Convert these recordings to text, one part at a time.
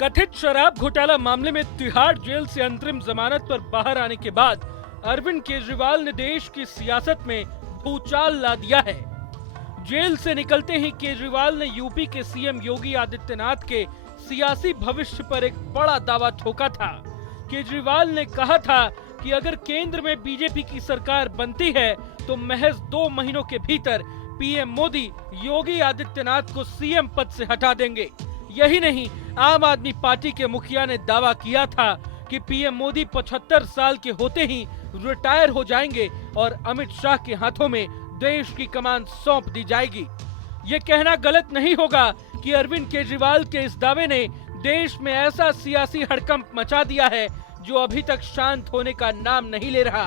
कथित शराब घोटाला मामले में तिहाड़ जेल से अंतरिम जमानत पर बाहर आने के बाद अरविंद केजरीवाल ने देश की सियासत में भूचाल ला दिया है। जेल से निकलते ही केजरीवाल ने यूपी के सीएम योगी आदित्यनाथ के सियासी भविष्य पर एक बड़ा दावा ठोका था। केजरीवाल ने कहा था कि अगर केंद्र में बीजेपी की सरकार बनती है तो महज 2 महीनों के भीतर पीएम मोदी योगी आदित्यनाथ को सीएम पद से हटा देंगे। यही नहीं, आम आदमी पार्टी के मुखिया ने दावा किया था कि पीएम मोदी 75 साल के होते ही रिटायर हो जाएंगे और अमित शाह के हाथों में देश की कमान सौंप दी जाएगी। ये कहना गलत नहीं होगा कि अरविंद केजरीवाल के इस दावे ने देश में ऐसा सियासी हड़कंप मचा दिया है जो अभी तक शांत होने का नाम नहीं ले रहा।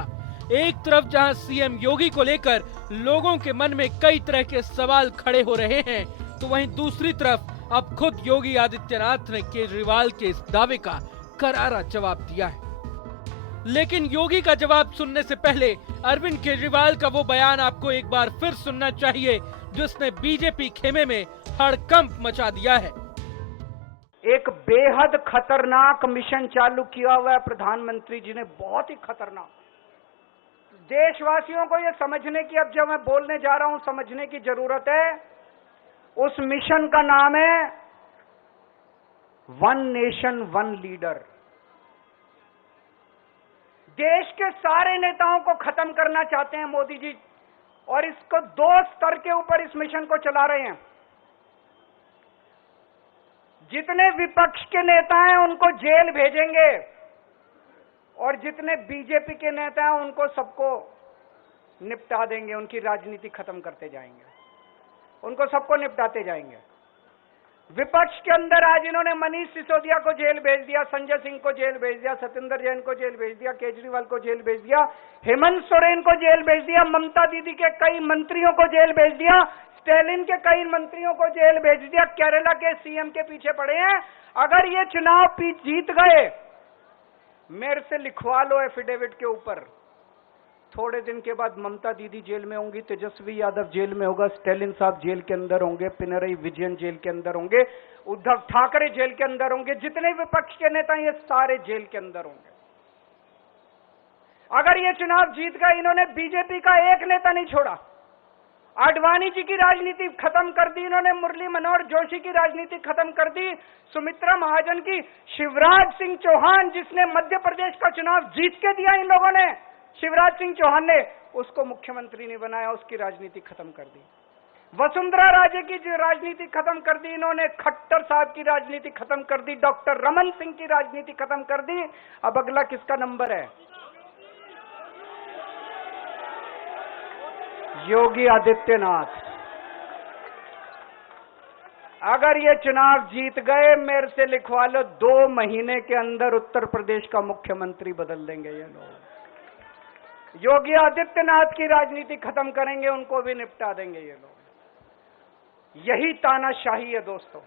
एक तरफ जहां सीएम योगी को लेकर लोगों के मन में कई तरह के सवाल खड़े हो रहे हैं, तो वहीं दूसरी तरफ अब खुद योगी आदित्यनाथ ने केजरीवाल के इस दावे का करारा जवाब दिया है। लेकिन योगी का जवाब सुनने से पहले अरविंद केजरीवाल का वो बयान आपको एक बार फिर सुनना चाहिए जिसने बीजेपी खेमे में हड़कंप मचा दिया है। एक बेहद खतरनाक मिशन चालू किया हुआ है प्रधानमंत्री जी ने, बहुत ही खतरनाक। देशवासियों को ये समझने की, अब जब मैं बोलने जा रहा हूं, समझने की जरूरत है। उस मिशन का नाम है वन नेशन वन लीडर। देश के सारे नेताओं को खत्म करना चाहते हैं मोदी जी, और इसको 2 स्तर के ऊपर इस मिशन को चला रहे हैं। जितने विपक्ष के नेता हैं उनको जेल भेजेंगे, और जितने बीजेपी के नेता हैं उनको सबको निपटा देंगे, उनकी राजनीति खत्म करते जाएंगे, उनको सबको निपटाते जाएंगे। विपक्ष के अंदर आज इन्होंने मनीष सिसोदिया को जेल भेज दिया, संजय सिंह को जेल भेज दिया, सत्येंद्र जैन को जेल भेज दिया, केजरीवाल को जेल भेज दिया, हेमंत सोरेन को जेल भेज दिया, ममता दीदी के कई मंत्रियों को जेल भेज दिया, स्टैलिन के कई मंत्रियों को जेल भेज दिया, केरला के सीएम के पीछे पड़े हैं। अगर ये चुनाव जीत गए, मेरे से लिखवा लो एफिडेविट के ऊपर, थोड़े दिन के बाद ममता दीदी जेल में होंगी, तेजस्वी यादव जेल में होगा, स्टैलिन साहब जेल के अंदर होंगे, पिनरई विजयन जेल के अंदर होंगे, उद्धव ठाकरे जेल के अंदर होंगे, जितने विपक्ष के नेता ये सारे जेल के अंदर होंगे। अगर ये चुनाव जीत गए, इन्होंने बीजेपी का एक नेता नहीं छोड़ा। आडवाणी जी की राजनीति खत्म कर दी इन्होंने, मुरली मनोहर जोशी की राजनीति खत्म कर दी, सुमित्रा महाजन की, शिवराज सिंह चौहान जिसने मध्य प्रदेश का चुनाव जीत के दिया इन लोगों ने, शिवराज सिंह चौहान ने उसको मुख्यमंत्री नहीं बनाया, उसकी राजनीति खत्म कर दी। वसुंधरा राजे की जो राजनीति खत्म कर दी इन्होंने, खट्टर साहब की राजनीति खत्म कर दी, डॉक्टर रमन सिंह की राजनीति खत्म कर दी। अब अगला किसका नंबर है? योगी आदित्यनाथ। अगर ये चुनाव जीत गए, मेरे से लिखवा लो, 2 महीने के अंदर उत्तर प्रदेश का मुख्यमंत्री बदल देंगे ये लोग। योगी आदित्यनाथ की राजनीति खत्म करेंगे, उनको भी निपटा देंगे ये लोग। यही तानाशाही है दोस्तों।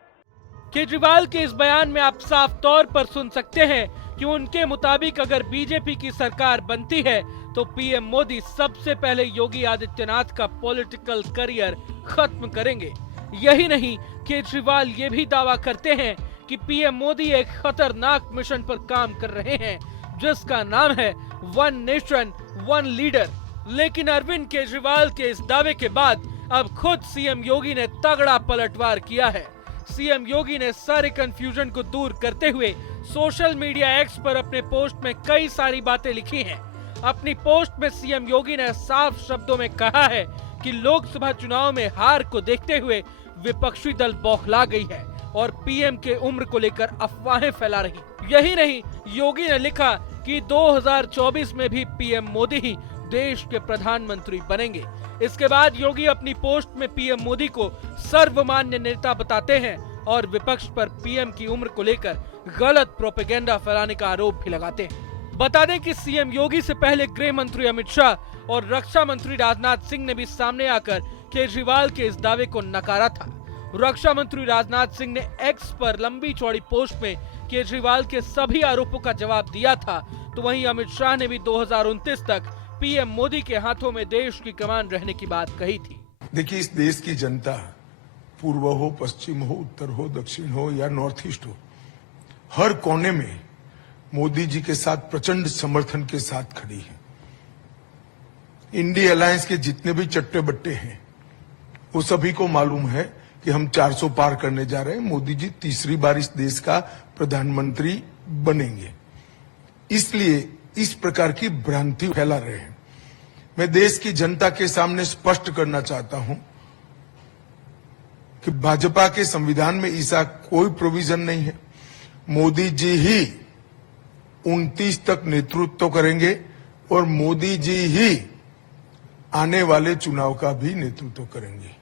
केजरीवाल के इस बयान में आप साफ तौर पर सुन सकते हैं कि उनके मुताबिक अगर बीजेपी की सरकार बनती है तो पीएम मोदी सबसे पहले योगी आदित्यनाथ का पॉलिटिकल करियर खत्म करेंगे। यही नहीं, केजरीवाल ये भी दावा करते हैं कि पीएम मोदी एक खतरनाक मिशन पर काम कर रहे हैं जिसका नाम है वन नेशन वन लीडर। लेकिन अरविंद केजरीवाल के इस दावे के बाद अब खुद सीएम योगी ने तगड़ा पलटवार किया है। सीएम योगी ने सारे कंफ्यूजन को दूर करते हुए सोशल मीडिया एक्स पर अपने पोस्ट में कई सारी बातें लिखी हैं। अपनी पोस्ट में सीएम योगी ने साफ शब्दों में कहा है कि लोकसभा चुनाव में हार को देखते हुए विपक्षी दल बौखला गई है और पीएम के उम्र को लेकर अफवाहें फैला रही। यही नहीं, योगी ने लिखा कि 2024 में भी पीएम मोदी ही देश के प्रधानमंत्री बनेंगे। इसके बाद योगी अपनी पोस्ट में पीएम मोदी को सर्वमान्य नेता बताते हैं और विपक्ष पर पीएम की उम्र को लेकर गलत प्रोपेगेंडा फैलाने का आरोप भी लगाते हैं। बता दें कि सीएम योगी से पहले गृह मंत्री अमित शाह और रक्षा मंत्री राजनाथ सिंह ने भी सामने आकर केजरीवाल के इस दावे को नकारा था। रक्षा मंत्री राजनाथ सिंह ने एक्स पर लंबी चौड़ी पोस्ट में केजरीवाल के सभी आरोपों का जवाब दिया था, तो वहीं अमित शाह ने भी 2029 तक पीएम मोदी के हाथों में देश की कमान रहने की बात कही थी। देखिए, इस देश की जनता पूर्व हो, पश्चिम हो, उत्तर हो, दक्षिण हो या नॉर्थ ईस्ट हो, हर कोने में मोदी जी के साथ प्रचंड समर्थन के साथ खड़ी है। इंडी अलायंस के जितने भी चट्टे बट्टे हैं वो सभी को मालूम है कि हम 400 पार करने जा रहे हैं, मोदी जी तीसरी बार इस देश का प्रधानमंत्री बनेंगे। इसलिए इस प्रकार की भ्रांति फैला रहे हैं। मैं देश की जनता के सामने स्पष्ट करना चाहता हूं कि भाजपा के संविधान में ऐसा कोई प्रोविजन नहीं है। मोदी जी ही 29 तक नेतृत्व करेंगे और मोदी जी ही आने वाले चुनाव का भी नेतृत्व करेंगे।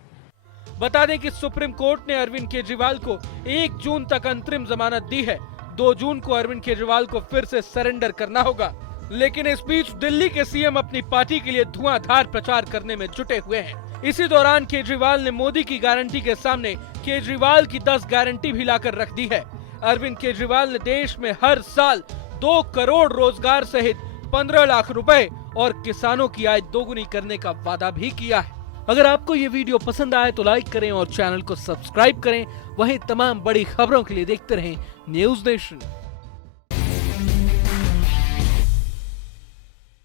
बता दें कि सुप्रीम कोर्ट ने अरविंद केजरीवाल को 1 जून तक अंतरिम जमानत दी है। 2 जून को अरविंद केजरीवाल को फिर से सरेंडर करना होगा। लेकिन इस बीच दिल्ली के सीएम अपनी पार्टी के लिए धुआंधार प्रचार करने में जुटे हुए हैं। इसी दौरान केजरीवाल ने मोदी की गारंटी के सामने केजरीवाल की 10 गारंटी भी लाकर रख दी है। अरविंद केजरीवाल ने देश में हर साल 2 करोड़ रोजगार सहित 15 लाख रुपए और किसानों की आय दोगुनी करने का वादा भी किया है। अगर आपको ये वीडियो पसंद आए तो लाइक करें और चैनल को सब्सक्राइब करें। वहीं तमाम बड़ी खबरों के लिए देखते रहें न्यूज़ नेशन।